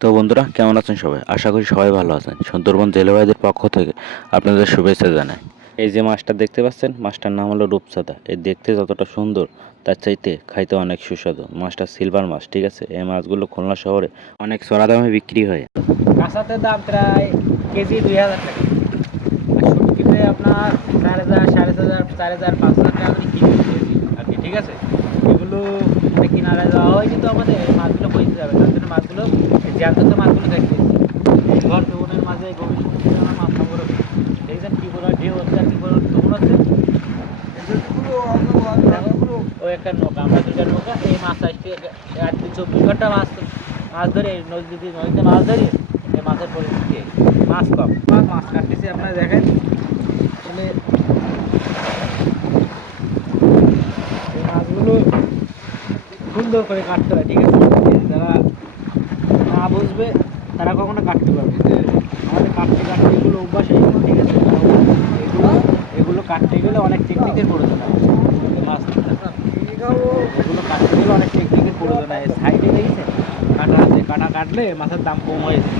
তো বন্ধুরা কেমন আছেন সবাই? আশা করি সবাই ভালো আছেন। সুন্দরবন জেলেভাইদের পক্ষ থেকে আপনাদের শুভেচ্ছা জানাই। এই যে মাছটা দেখতে পাচ্ছেন, মাছটার নাম হলো রূপচাঁদা। এই দেখতে যতটা সুন্দর তার চাইতে খাইতে অনেক সুস্বাদু। মাছটা সিলভার মাছ, ঠিক আছে? এই মাছগুলো খুলনা শহরে অনেক চড়া দামে বিক্রি হয়। কাঁচাতে দাম প্রায় কেজি 2000 টাকা, আর শুটকিতে আপনার 4000, 4500, 5000 টাকা করে কেজি আর কি, ঠিক আছে। এগুলো মানে কিনারে দেওয়া হয়নি তো আমাদের, এই মাছগুলো পৌঁছে যাবে, তার জন্য মাছগুলো এই জ্যান্ত মাছগুলো দেখতে এই ঘর তরুণের মাঝে গভীর সমুদ্রে আমরা মাছ সংগ্রহ করি। দেখছেন কী করে ঢেউ হচ্ছে আর কী করে তরুণ হচ্ছে। দেখো, ওই একটা নৌকা, আমরা দুইটা নৌকা, এই মাছ আসতে 24 ঘন্টা মাছ মাছ ধরে এই নদীতে মাছ ধরি। এই মাছের পরিস্থিতি মাছ কম, মাছ কাটতেছি আপনারা দেখেন। আসলে এই মাছগুলো সুন্দর করে কাটতে হয়, ঠিক আছে। যারা না বুঝবে তারা কখনো কাটতে পারবে। আমাদের কাটতে কাটতে এগুলো অভ্যাস হয়ে গেছে, ঠিক আছে। এগুলো এগুলো কাটতে গেলে অনেক টেকনিকের প্রয়োজন হয়। এই মাছ এগুলো কাটতে গেলে অনেক টেকনিকের প্রয়োজন হয়। সাইডে দেখেছেন কাটা আছে, কাটা কাটলে মাছের দাম কম হয়ে যায়।